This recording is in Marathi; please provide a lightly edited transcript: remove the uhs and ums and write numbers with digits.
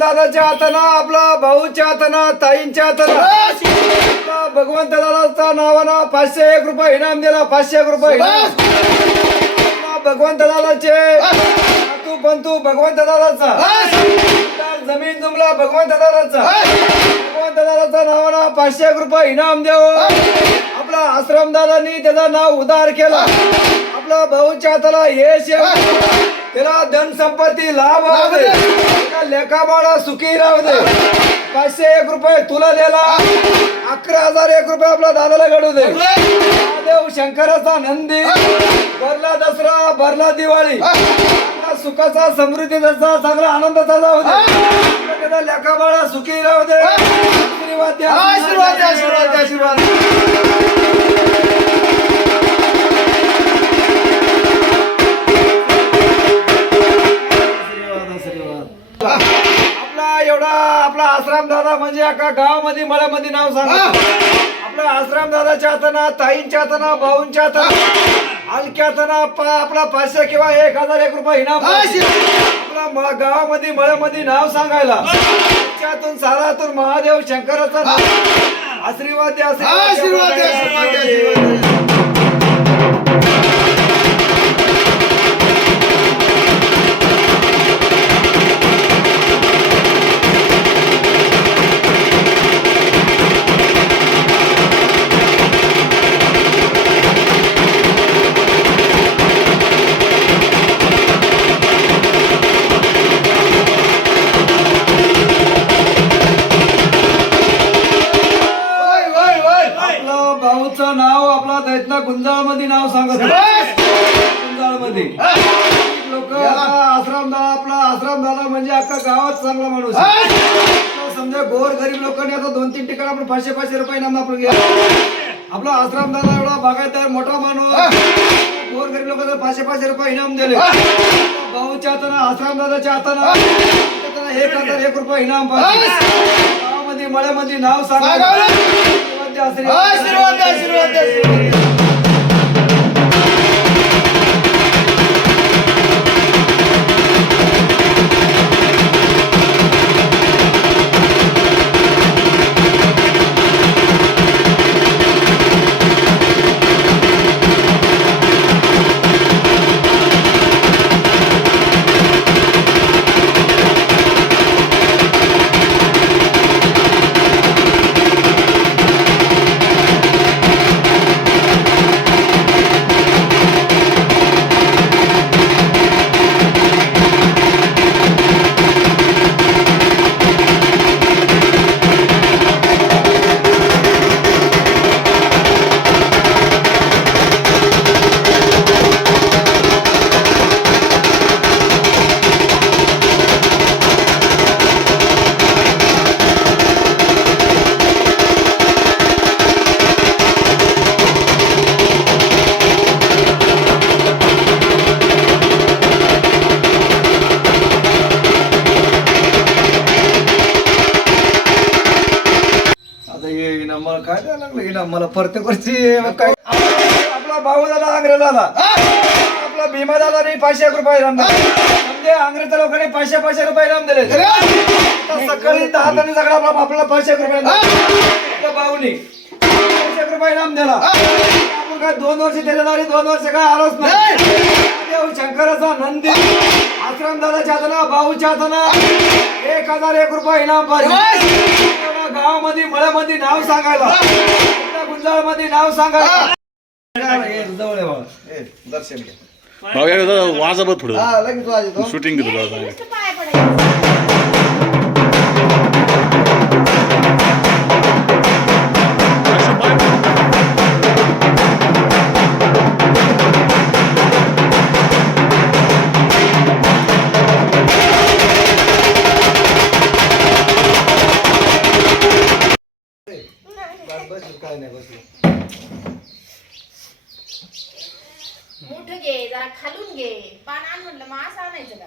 दादाच्या हातानं आपला भाऊच्या हातानं ताईंच्या हातानं भगवंत दादाच्या नावानं 501 रुपये इनाम दिला. 501 रुपये भगवंत दादाचे तू बंतू भगवंत दादाचा जमीन जुमला भगवंत दादाचा भगवंत दादाच्या नावानं 501 रुपये इनाम द्यावं. आपला आश्रम दादांनी त्याचं नाव उधार केला. आपला भाऊच्या हाताला यश त्याला धन संपत्ती लाभ लेखा बाळा सुखी राहू दे. 501 रुपये तुला दिला. 11,001 रुपये आपला दादाला घडू दे. महादेव शंकराचा नंदी भरला दसरा भरला दिवाळी सुखाचा समृद्धीचा चांगला आनंदाचा जाऊ दे. लेखा बाळा सुखी राहू दे. आशीर्वाद आशीर्वाद आशीर्वाद आशीर्वाद. आपला आश्रम दादा म्हणजे एका गावामध्ये मळ्यामध्ये नाव सांगा. आपल्या आश्रम दादाच्या हातानं ताईंच्या हातानं भाऊंच्या हातानं हलक्या हातानं आपला 500 किंवा 1,001 रुपये इनाम. आपल्या गावामध्ये मळ्यामध्ये नाव सांगायला त्यातून सारातून महादेव शंकराचा आशीर्वाद द्या. आशीर्वाद द्या. नाव आपला दैतना गुंजाळ मध्ये नाव सांगत. गुंजाळ मध्ये लोक आश्रम दादा आपला आश्रम दादा म्हणजे अख्खा गावात चांगला माणूस. समजा गोर गरीब लोकांनी आता 2-3 ठिकाणी आपण 500 रुपये नाम आपण आपला आश्रम दादा एवढा बागायतदार मोठा माणूस गोर गरीब लोकांना 500 रुपये इनाम दिले. भाऊच्या हातानं आश्रम दादाच्या हातानं 1,001 रुपये इनाम गावामध्ये मळ्यामध्ये नाव सांगा. आशीर्वाद आशीर्वाद आशीर्वाद. काय द्यायला लागलं मला प्रत्येक वर्षी काय. आपला भाऊ दादा आंग्रे दादा आपला भीमा दादाने 501 रुपये इनाम दिले. म्हणजे आंग्रेच्या लोकांनी 500 रुपये इनाम दिले. सकाळी 10 तारखेला सगळा आपला 501 रुपये आपल्या भाऊनी 501 रुपये इनाम दिला. आपण काय 2 वर्ष त्याच्या 2 वर्ष काय आलोच नाही. देव शंकराचा नंदी आश्रम दादाच्या हातानं भाऊच्या हातानं 1,001 रुपये इनाम पाहिजे. गावामध्ये मळ्यामध्ये नाव सांगायला गुंजाळ मध्ये नाव सांगायला दर्शन घ्या. वाजा बघ थोडं शूटिंग घेतो. काय नाही बसलो. मोठं घे जरा खालून घे. पान आण म्हणलं मग असं आणायचं का.